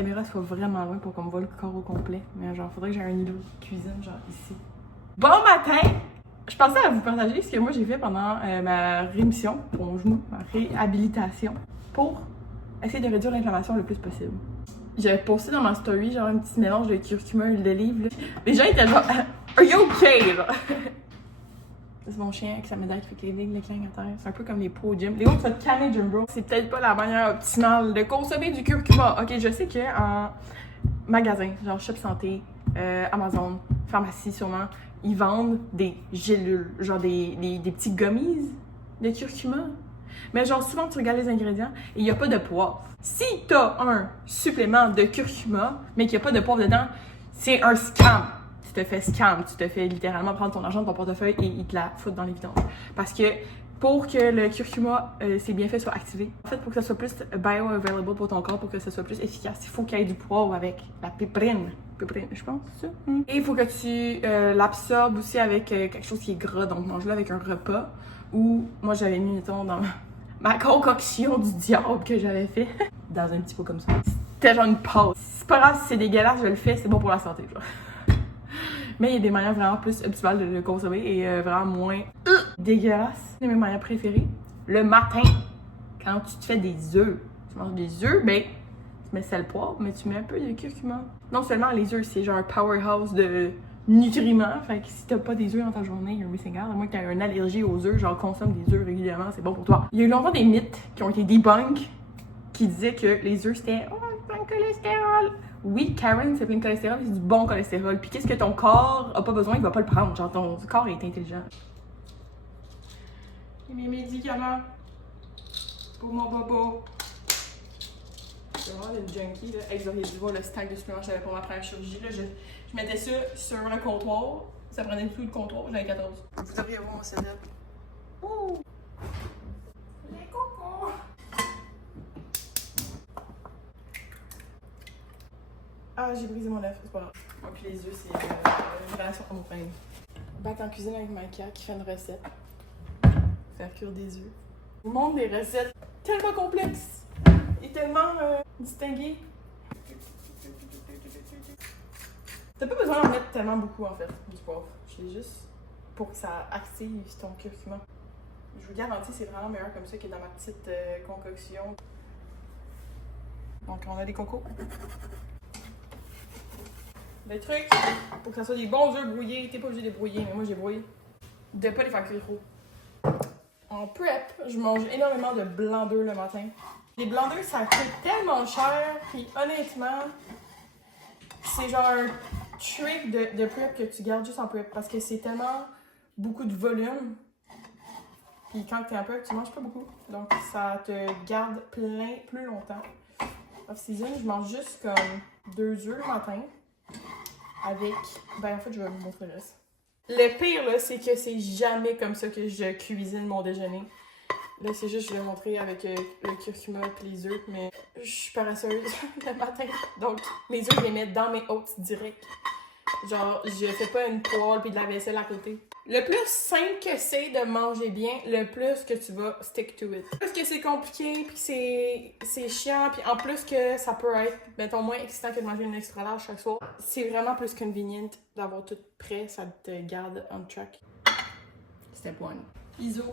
La caméra soit vraiment loin pour qu'on me voit le corps au complet. Mais genre, faudrait que j'ai un îlot de cuisine, genre ici. Bon matin! Je pensais à vous partager ce que moi j'ai fait pendant ma rémission pour mon genou, ma réhabilitation, pour essayer de réduire l'inflammation le plus possible. J'avais posté dans ma story genre un petit mélange de curcuma et de livre. Les gens étaient genre Are you okay? C'est mon chien avec sa médaille qui fait que les lignes, les clignes à terre. C'est un peu comme les pros au gym. Les autres, c'est calmer gym bro. C'est peut-être pas la manière optimale de consommer du curcuma. Ok, je sais qu'en magasin, genre Shop Santé, Amazon, pharmacie sûrement, ils vendent des gélules, genre des petits gummies de curcuma. Mais genre souvent tu regardes les ingrédients et il n'y a pas de poivre. Si t'as un supplément de curcuma, mais qu'il n'y a pas de poivre dedans, c'est un scam. Tu te fais scam, tu te fais littéralement prendre ton argent de ton portefeuille et ils te la foutent dans les vidanges. Parce que pour que le curcuma, ses bienfaits soient activés, en fait, pour que ça soit plus bioavailable pour ton corps, pour que ça soit plus efficace, il faut qu'il y ait du poivre avec la piperine. Piperine, je pense, c'est ça? Et il faut que tu l'absorbes aussi avec quelque chose qui est gras, donc mange-le avec un repas. Ou moi, j'avais mis, mettons, dans ma concoction du diable que j'avais fait, dans un petit pot comme ça. C'était genre une pause. C'est pas grave si c'est dégueulasse, je le fais, c'est bon pour la santé, genre. Mais il y a des manières vraiment plus optimales de le consommer et vraiment moins dégueulasses. C'est mes manières préférées. Le matin, quand tu te fais des œufs, tu manges des œufs, ben, tu mets sel poivre, mais tu mets un peu de curcuma. Non seulement les œufs, c'est genre un powerhouse de nutriments. Fait que si t'as pas des œufs dans ta journée, you're missing out. À moins que t'aies une allergie aux œufs, genre consomme des œufs régulièrement, c'est bon pour toi. Il y a eu longtemps des mythes qui ont été debunked qui disaient que les œufs c'était plein de cholestérol. Oui, Karen, c'est plein de cholestérol, c'est du bon cholestérol. Puis qu'est-ce que ton corps a pas besoin, il va pas le prendre. Genre ton corps est intelligent. Et mes médicaments pour mon bobo. C'est vraiment une junkie, là. Hey, vous auriez dû voir le stack de suppléments que j'avais pour ma première chirurgie. Là. Je mettais ça sur le comptoir. Ça prenait tout le comptoir. J'avais 14. Vous devriez voir mon setup. Ouh! Les cocos! Ah, j'ai brisé mon œuf. C'est pas grave. Ah, puis les œufs, c'est une relation homme-femme. Battre en cuisine avec Maïka qui fait une recette. Faire cuire des œufs. Je vous montre des recettes tellement complexes et tellement distinguées. T'as pas besoin d'en mettre tellement beaucoup en fait, du poivre. C'est juste pour que ça active ton curcuma. Je vous garantis, c'est vraiment meilleur comme ça que dans ma petite concoction. Donc on a des cocos. Le truc, pour que ça soit des bons œufs brouillés, t'es pas obligé de les brouiller, mais moi j'ai brouillé. De pas les faire cuire trop. En prep, je mange énormément de blanc d'œufs le matin. Les blancs d'œufs, ça coûte tellement cher, puis honnêtement, c'est genre un trick de prep que tu gardes juste en prep, parce que c'est tellement beaucoup de volume. Puis quand t'es en prep, tu manges pas beaucoup, donc ça te garde plein plus longtemps. Off-season, je mange juste comme 2 œufs le matin, avec, ben en fait, je vais vous montrer le reste. Le pire, là, c'est que c'est jamais comme ça que je cuisine mon déjeuner. Là, c'est juste, je vais montrer avec le curcuma et les œufs, mais je suis paresseuse le matin. Donc, mes œufs, je les mets dans mes oats direct. Genre, je fais pas une poêle puis de la vaisselle à côté. Le plus simple que c'est de manger bien, le plus que tu vas stick to it. Plus que c'est compliqué puis c'est chiant, puis en plus que ça peut être, mettons, moins excitant que de manger une extra large chaque soir, c'est vraiment plus convenient d'avoir tout prêt, ça te garde on track. Step 1. ISO.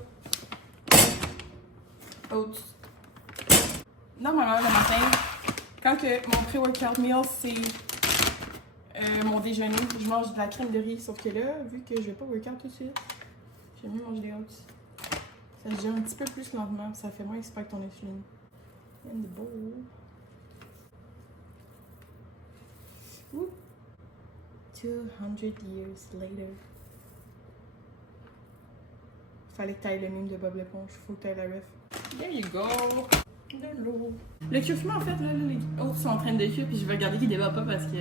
Oats. Normalement, le matin, quand que mon pre-workout meal, c'est mon déjeuner, je mange de la crème de riz. Sauf que là, vu que je vais pas workout tout de suite, j'aime mieux manger des oats. Ça se digère un petit peu plus lentement, ça fait moins spike ton insuline. In the bowl. Ouh. 200 years later. Fallait que t'ailles le mime de Bob l'éponge, faut que t'ailles la ref. There you go! De l'eau. Le curcuma, en fait, là, les autres sont en train de cuire, puis je vais regarder qu'ils débattent pas parce que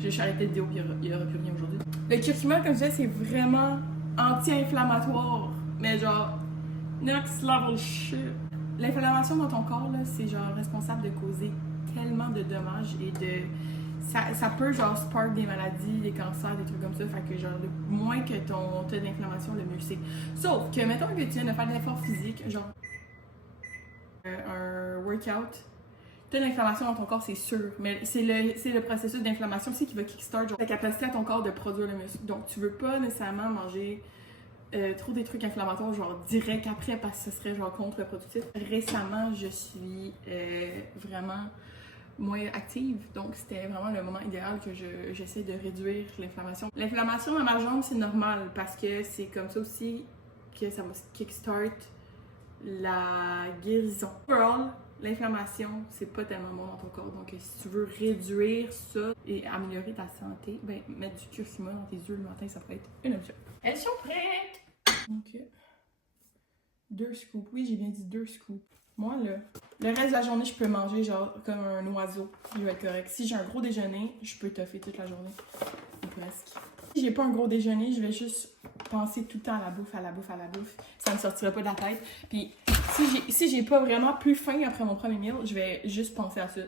je suis arrêtée de vidéo, puis il y aura plus rien aujourd'hui. Le curcuma, comme je disais, c'est vraiment anti-inflammatoire, mais genre, next level shit. L'inflammation dans ton corps, là, c'est genre responsable de causer tellement de dommages et de... Ça peut genre spark des maladies, des cancers, des trucs comme ça. Fait que genre, le moins que ton taux d'inflammation, le mieux c'est. Sauf que, mettons que tu viens de faire de l'effort physique, genre un workout, t'as de l'inflammation dans ton corps, c'est sûr, mais c'est le processus d'inflammation aussi qui va kickstart genre, la capacité à ton corps de produire le muscle. Donc, tu veux pas nécessairement manger trop des trucs inflammatoires genre direct après parce que ce serait genre contre-productif. Récemment, je suis vraiment moins active, donc c'était vraiment le moment idéal que j'essaie de réduire l'inflammation. L'inflammation dans ma jambe, c'est normal parce que c'est comme ça aussi que ça va kickstart la guérison. Overall, l'inflammation, c'est pas tellement bon dans ton corps, donc si tu veux réduire ça et améliorer ta santé, ben mettre du curcuma dans tes yeux le matin, ça peut être une option. Elles sont prêtes! Donc, 2 scoops. Oui, j'ai bien dit 2 scoops. Moi, là, le reste de la journée, je peux manger genre comme un oiseau. Je vais être correct. Si j'ai un gros déjeuner, je peux toffer toute la journée. Ou presque. Si j'ai pas un gros déjeuner, je vais juste penser tout le temps à la bouffe, à la bouffe, à la bouffe. Ça me sortira pas de la tête. Puis si j'ai pas vraiment plus faim après mon premier meal, je vais juste penser à ça.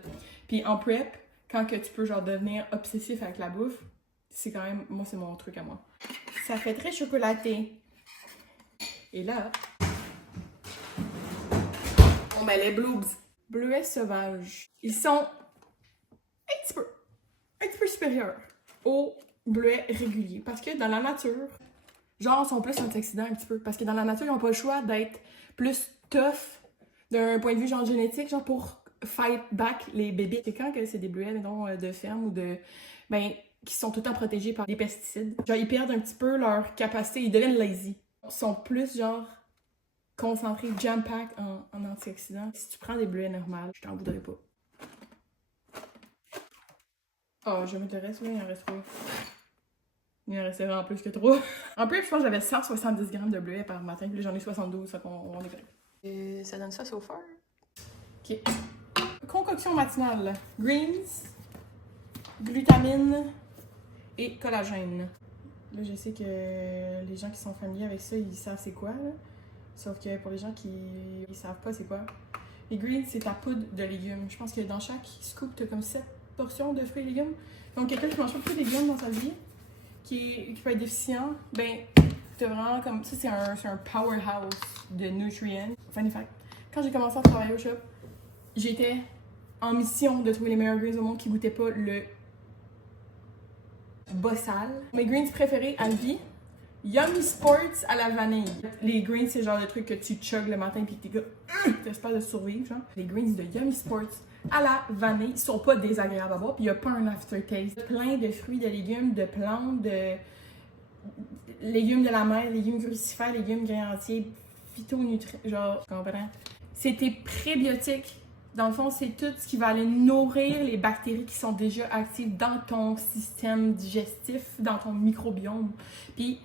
Puis en prep, quand que tu peux genre devenir obsessif avec la bouffe, c'est quand même, moi c'est mon truc à moi. Ça fait très chocolaté. Et là, bon ben les bloobs, bleuets sauvages, ils sont un petit peu supérieurs aux bleuets réguliers. Parce que dans la nature, genre, ils sont plus antioxydants un petit peu. Parce que dans la nature, ils n'ont pas le choix d'être plus tough d'un point de vue genre génétique, genre pour fight back les bébés. C'est quand que c'est des bleuets, mettons, de ferme ou de... ben, qui sont tout le temps protégés par des pesticides. Genre, ils perdent un petit peu leur capacité, ils deviennent lazy. Ils sont plus, genre, concentrés, jam-pack en antioxydants. Si tu prends des bleuets normales, je t'en voudrais pas. Oh, je vais mettre le reste, là, il en reste 3. Il en restait vraiment plus que 3. En plus, je pense que j'avais 170 grammes de bleuets par matin, puis là, j'en ai 72, ça qu'on est correct. Et ça donne ça so far. Ok. Concoction matinale. Greens, glutamine et collagène. Là, je sais que les gens qui sont familiers avec ça, ils savent c'est quoi, là. Sauf que pour les gens qui ne savent pas c'est quoi, les greens, c'est ta poudre de légumes. Je pense que dans chaque scoop, tu as comme 7 portions de fruits et légumes. Donc, quelqu'un qui mange pas de légumes dans sa vie, qui peut être déficient, ben, t'as vraiment comme... Ça, c'est un powerhouse de nutriments. Funny fact. Quand j'ai commencé à travailler au shop, j'étais en mission de trouver les meilleurs greens au monde qui goûtaient pas le bossal. Mes greens préférés à vie, Yummy Sports à la vanille. Les greens, c'est le genre de truc que tu chugs le matin puis que t'es comme... t'espères de survivre, genre. Les greens de Yummy Sports à la vanille, ils sont pas désagréables à boire, puis il n'y a pas un aftertaste. Plein de fruits, de légumes, de plantes, de légumes de la mer, légumes crucifères, légumes grains entiers, phytonutrients, genre, tu comprends? C'est tes prébiotiques. Dans le fond, c'est tout ce qui va aller nourrir les bactéries qui sont déjà actives dans ton système digestif, dans ton microbiome. Puis,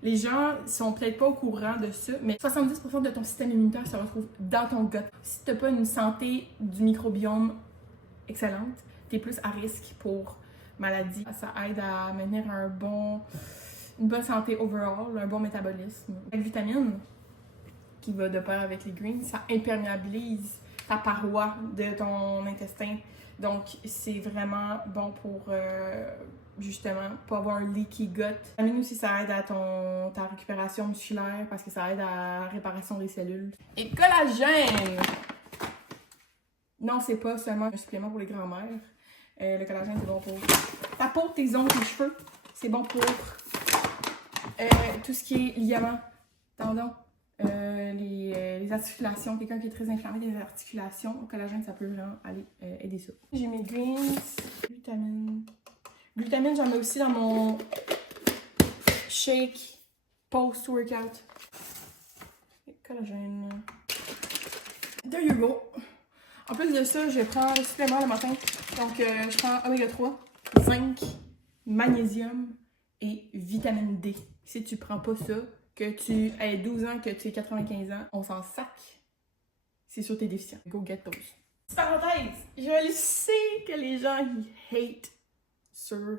les gens sont peut-être pas au courant de ça, mais 70% de ton système immunitaire se retrouve dans ton gut. Si tu n'as pas une santé du microbiome excellente, tu es plus à risque pour maladie. Ça aide à maintenir une bonne santé overall, un bon métabolisme. La vitamine qui va de pair avec les greens, ça imperméabilise ta paroi de ton intestin. Donc, c'est vraiment bon pour... justement, pas avoir un leaky gut. La vitamine aussi, ça aide à ta récupération musculaire parce que ça aide à la réparation des cellules. Et collagène! Non, c'est pas seulement un supplément pour les grands-mères. Le collagène, c'est bon pour ta peau, tes ongles, tes cheveux. C'est bon pour tout ce qui est ligaments, tendons, les articulations. Quelqu'un qui est très inflammé des articulations, le collagène, ça peut vraiment aller aider ça. J'ai mes greens, vitamines. Glutamine, j'en mets aussi dans mon shake post-workout. Collagène. There you go. En plus de ça, je prends le supplément le matin. Donc, je prends oméga 3, zinc, magnésium et vitamine D. Si tu prends pas ça, que tu aies 12 ans, que tu aies 95 ans, on s'en sac. C'est sûr que t'es déficient. Go get those. Parenthèse, je le sais que les gens, ils hate sur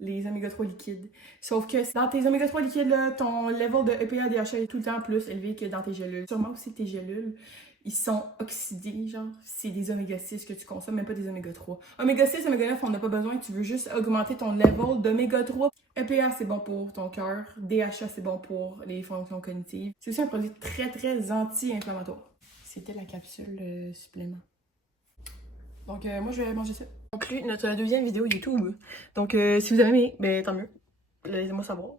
les oméga 3 liquides. Sauf que dans tes oméga 3 liquides, là, ton level de EPA et DHA est tout le temps plus élevé que dans tes gélules. Sûrement aussi tes gélules, ils sont oxydés, genre, c'est des oméga 6 que tu consommes, même pas des oméga 3. Oméga 6, oméga 9, on n'a pas besoin, tu veux juste augmenter ton level d'oméga 3. EPA, c'est bon pour ton cœur. DHA, c'est bon pour les fonctions cognitives. C'est aussi un produit très, très anti-inflammatoire. C'était la capsule supplément. Donc, moi, je vais manger ça. On conclut notre deuxième vidéo YouTube. Donc, si vous avez aimé, ben tant mieux. Laissez-moi savoir.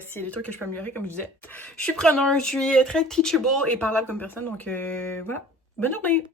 S'il y a des trucs que je peux améliorer, comme je disais. Je suis preneuse, je suis très teachable et parlable comme personne. Donc, voilà. Bonne journée!